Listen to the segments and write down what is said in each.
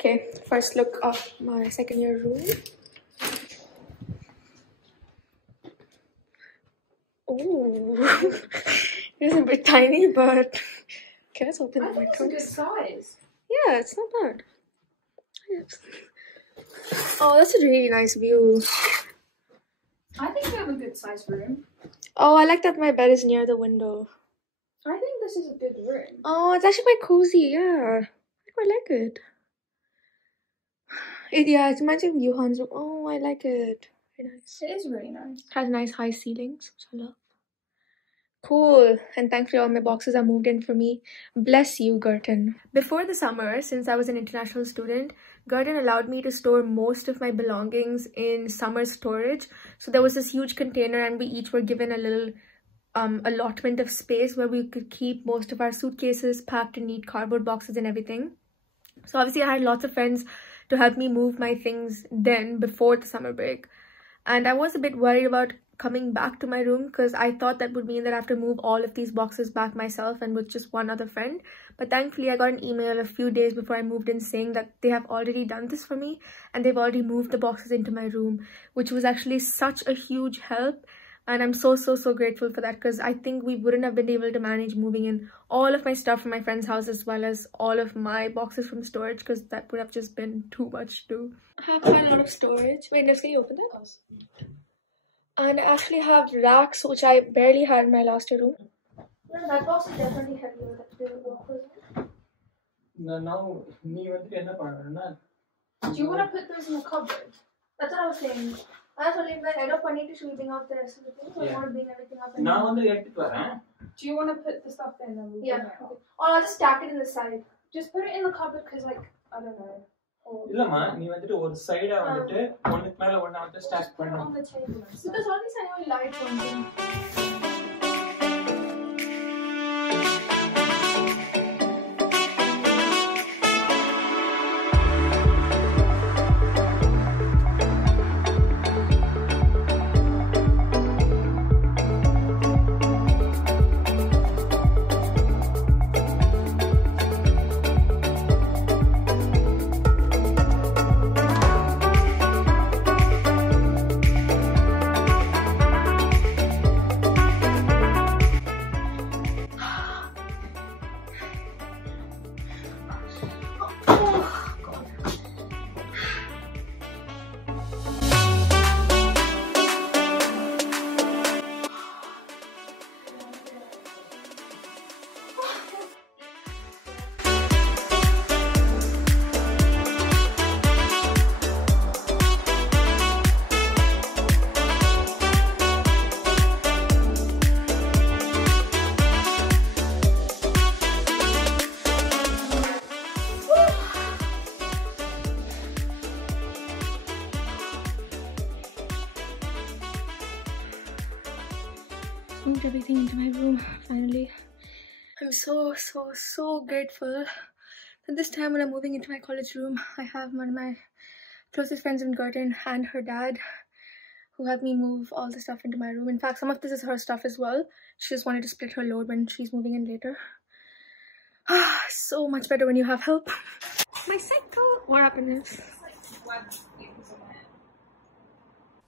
Okay, first look of my second year room. Oh, it's a bit tiny, but okay, let's open the windows. It's a good size. Yeah, it's not bad. Yes. Oh, that's a really nice view. I think we have a good sized room. Oh, I like that my bed is near the window. I think this is a good room. Oh, it's actually quite cozy, yeah. I quite like it. Yeah, it's matching Johan's room. Oh, I like it. Very nice. It is really nice. It has nice high ceilings, which I love. Cool. And thankfully all my boxes are moved in for me. Bless you, Girton. Before the summer, since I was an international student, Girton allowed me to store most of my belongings in summer storage. So there was this huge container and we each were given a little allotment of space where we could keep most of our suitcases packed in neat cardboard boxes and everything. So obviously I had lots of friends to help me move my things then before the summer break. And I was a bit worried about coming back to my room because I thought that would mean that I have to move all of these boxes back myself and with just one other friend. But thankfully I got an email a few days before I moved in saying that they have already done this for me and they've already moved the boxes into my room, which was actually such a huge help. And I'm so grateful for that because I think we wouldn't have been able to manage moving in all of my stuff from my friend's house as well as all of my boxes from storage because that would have just been too much to do. I have quite a lot of storage. Wait, let's get you open that. And I actually have racks which I barely had in my last room. Yeah, that box is definitely heavier than the boxes. Now, do you want to put those in the cupboard? That's what I was saying. I was only like, I don't want to sweeping out the rest of the things, so I want to bring everything up. Do you want to put the stuff in? And yeah. Or I'll just stack it in the side. Just put it in the cupboard because, like, I don't know. இல்லம்மா நீ வந்துட்டு ஒரு சைடா வந்துட்டு ஒண்ணுக்கு மேல ஒண்ணா வந்து ஸ்டாக் பண்ணு. On the table. Because all these I know lights on them. Moved everything into my room finally. I'm so grateful that this time when I'm moving into my college room, I have one of my closest friends in Girton and her dad who helped me move all the stuff into my room. In fact, some of this is her stuff as well. She just wanted to split her load when she's moving in later. So much better when you have help. My cycle. What happened is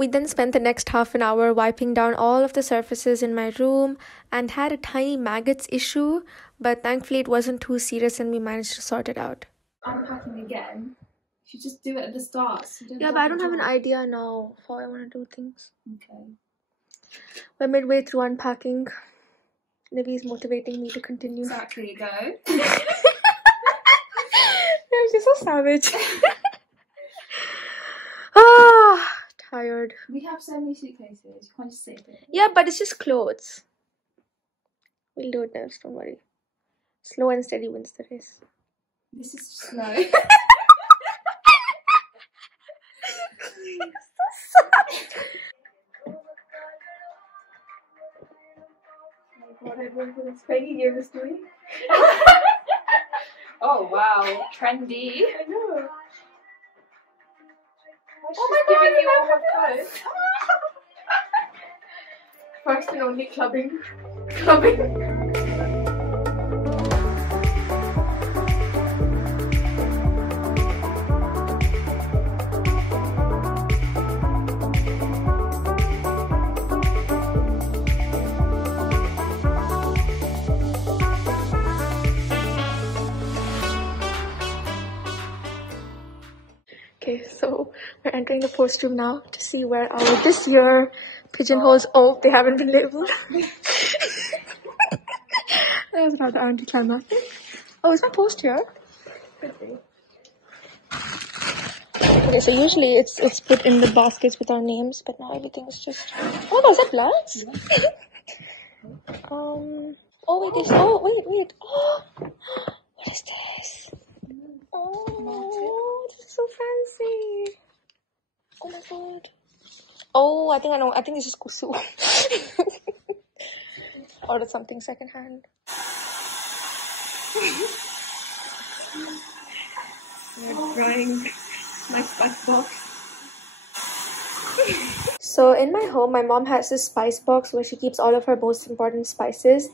we then spent the next half an hour wiping down all of the surfaces in my room and had a tiny maggots issue, but thankfully it wasn't too serious and we managed to sort it out. Unpacking again. You should just do it at the start. So yeah, but I don't have an idea now of how I want to do things. Okay. We're midway through unpacking. Nivy is motivating me to continue. Exactly, go. She's so savage. Tired. We have so many suitcases. You can't just sit there. Yeah, but it's just clothes. We'll do it next, don't worry. Slow and steady wins the race. This is slow. What everyone was Peggy gave this to me. Oh wow, trendy. I know. Oh my god, you all have clothes. First and only clubbing. Clubbing. Okay, so we're entering the post room now to see where our this year pigeonholes. Oh, they haven't been labeled. That was rather anticlimactic. Oh, is my post here? Okay, so usually it's put in the baskets with our names, but now everything's just. Oh my God, is that bloods? Oh wait, this. Oh wait. Oh, what is this? Oh, this is so fancy. Oh my God. Oh, I think I know. I think this is kusu. Ordered something secondhand. I'm drawing my spice box. So in my home, my mom has this spice box where she keeps all of her most important spices.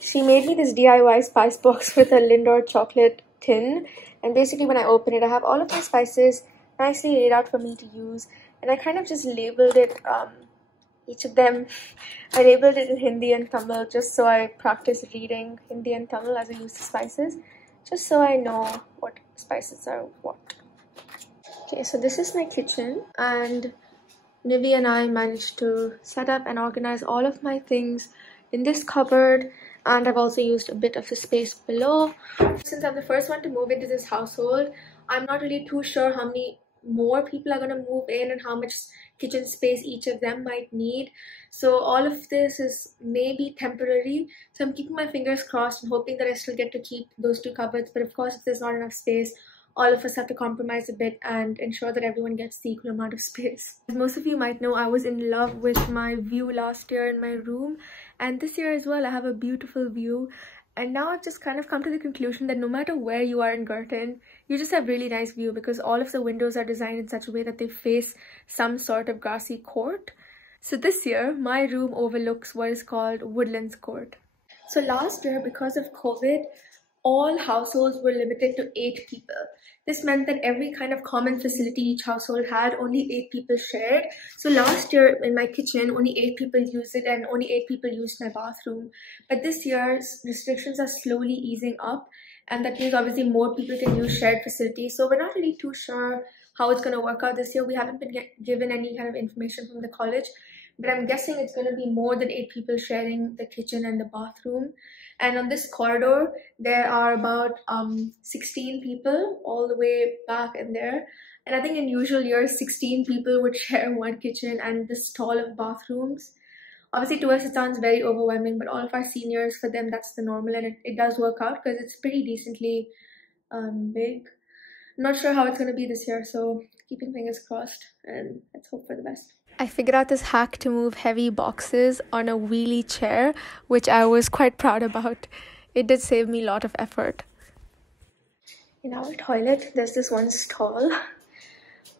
She made me this DIY spice box with a Lindor chocolate tin. And basically when I open it, I have all of my spices nicely laid out for me to use. And I kind of just labeled it, each of them. I labeled it in Hindi and Tamil just so I practice reading Hindi and Tamil as I use the spices. Just so I know what spices are what. Okay, so this is my kitchen, and Nivi and I managed to set up and organize all of my things in this cupboard, and I've also used a bit of the space below. Since I'm the first one to move into this household, I'm not really too sure how many more people are going to move in and how much kitchen space each of them might need. So all of this is maybe temporary. So I'm keeping my fingers crossed and hoping that I still get to keep those two cupboards. But of course, if there's not enough space, all of us have to compromise a bit and ensure that everyone gets the equal amount of space. As most of you might know, I was in love with my view last year in my room, and this year as well I have a beautiful view. And now I've just kind of come to the conclusion that no matter where you are in Girton, you just have really nice view because all of the windows are designed in such a way that they face some sort of grassy court. So this year, my room overlooks what is called Woodlands Court. So last year, because of COVID, all households were limited to 8 people. This meant that every kind of common facility each household had, only 8 people shared. So last year in my kitchen, only 8 people used it and only 8 people used my bathroom. But this year, restrictions are slowly easing up, and that means obviously more people can use shared facilities. So we're not really too sure how it's going to work out this year. We haven't been given any kind of information from the college, but I'm guessing it's going to be more than 8 people sharing the kitchen and the bathroom. And on this corridor, there are about 16 people all the way back in there. And I think in usual years, 16 people would share one kitchen and this tall of bathrooms. Obviously, to us, it sounds very overwhelming, but all of our seniors, for them, that's the normal. And it does work out because it's pretty decently big. I'm not sure how it's going to be this year, so keeping fingers crossed and let's hope for the best. I figured out this hack to move heavy boxes on a wheelie chair, which I was quite proud about. It did save me a lot of effort. In our toilet, there's this one stall.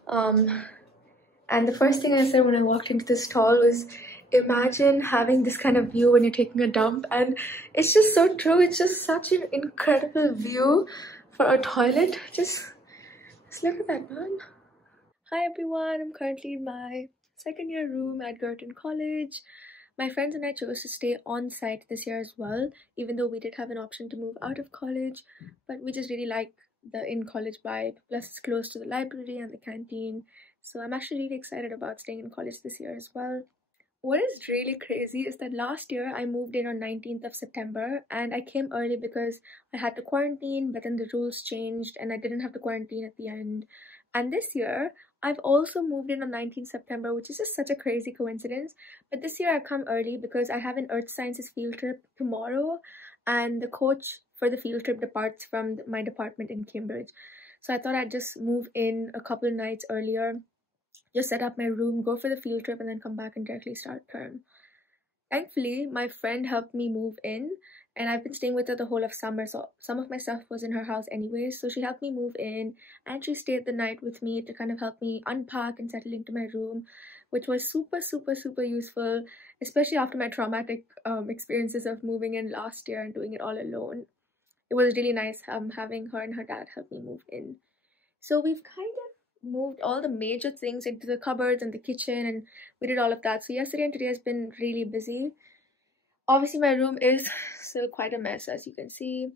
And the first thing I said when I walked into this stall was, imagine having this kind of view when you're taking a dump. And it's just so true. It's just such an incredible view for a toilet. Just look at that, man. Hi everyone, I'm currently in my second year room at Girton College. My friends and I chose to stay on site this year as well, even though we did have an option to move out of college, but we just really like the in-college vibe, plus it's close to the library and the canteen, so I'm actually really excited about staying in college this year as well. What is really crazy is that last year I moved in on 19th of September and I came early because I had to quarantine, but then the rules changed and I didn't have to quarantine at the end. And this year, I've also moved in on 19th September, which is just such a crazy coincidence. But this year I've come early because I have an Earth Sciences field trip tomorrow and the coach for the field trip departs from my department in Cambridge. So I thought I'd just move in a couple of nights earlier, just set up my room, go for the field trip, and then come back and directly start term. Thankfully, my friend helped me move in, and I've been staying with her the whole of summer, so some of my stuff was in her house anyway, so she helped me move in, and she stayed the night with me to kind of help me unpack and settle into my room, which was super useful, especially after my traumatic experiences of moving in last year and doing it all alone. It was really nice having her and her dad help me move in. So we've kind of moved all the major things into the cupboards and the kitchen, and we did all of that. So yesterday and today has been really busy. Obviously my room is still quite a mess, as you can see,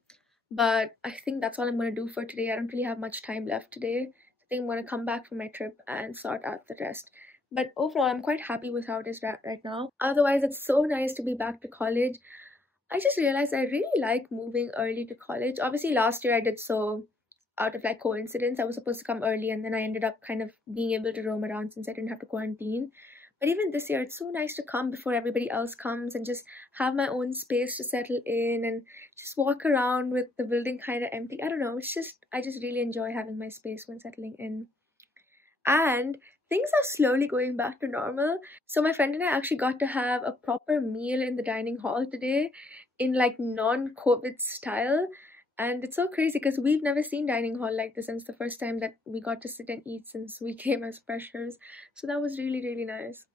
but I think that's all I'm going to do for today. I don't really have much time left today, I think I'm gonna come back from my trip and sort out the rest. But overall, I'm quite happy with how it is right now. Otherwise, it's so nice to be back to college. I just realized I really like moving early to college. Obviously, last year I did so out of like coincidence. I was supposed to come early and then I ended up kind of being able to roam around since I didn't have to quarantine. But even this year, it's so nice to come before everybody else comes and just have my own space to settle in and just walk around with the building kind of empty. I don't know, I just really enjoy having my space when settling in. And things are slowly going back to normal. So my friend and I actually got to have a proper meal in the dining hall today in like non-COVID style. And it's so crazy because we've never seen dining hall like this, and it's the first time that we got to sit and eat since we came as freshers. So that was really, really nice.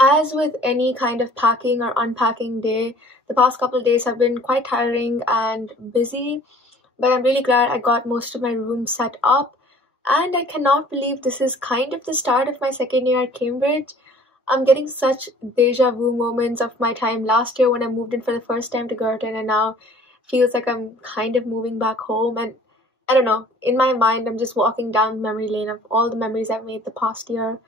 As with any kind of packing or unpacking day, the past couple of days have been quite tiring and busy, but I'm really glad I got most of my room set up. And I cannot believe this is kind of the start of my second year at Cambridge. I'm getting such deja vu moments of my time last year when I moved in for the first time to Girton, and now feels like I'm kind of moving back home. And I don't know, in my mind, I'm just walking down memory lane of all the memories I've made the past year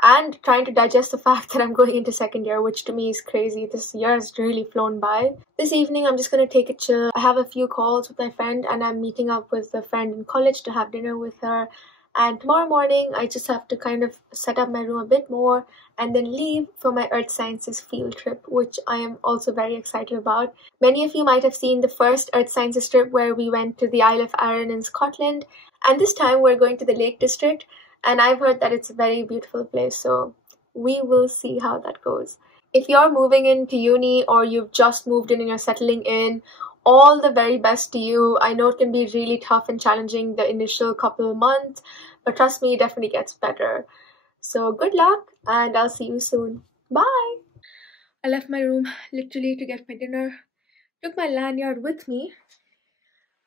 and trying to digest the fact that I'm going into second year, which to me is crazy. This year has really flown by. This evening, I'm just going to take a chill. I have a few calls with my friend and I'm meeting up with a friend in college to have dinner with her. And tomorrow morning, I just have to kind of set up my room a bit more and then leave for my Earth Sciences field trip, which I am also very excited about. Many of you might have seen the first Earth Sciences trip where we went to the Isle of Arran in Scotland. And this time we're going to the Lake District. And I've heard that it's a very beautiful place, so we will see how that goes. If you're moving into uni or you've just moved in and you're settling in, all the very best to you. I know it can be really tough and challenging the initial couple of months, but trust me, it definitely gets better. So good luck, and I'll see you soon. Bye! I left my room literally to get my dinner, took my lanyard with me,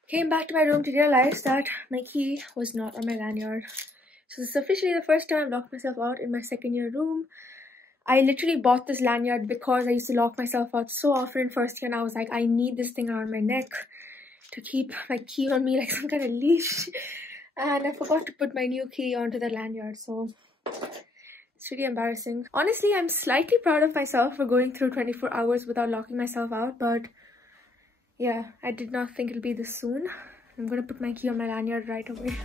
came back to my room to realize that my key was not on my lanyard. So this is officially the first time I've locked myself out in my second year room. I literally bought this lanyard because I used to lock myself out so often in first year, and I was like, I need this thing around my neck to keep my key on me like some kind of leash. And I forgot to put my new key onto the lanyard, so it's really embarrassing. Honestly, I'm slightly proud of myself for going through 24 hours without locking myself out, but yeah, I did not think it'll be this soon. I'm gonna put my key on my lanyard right away.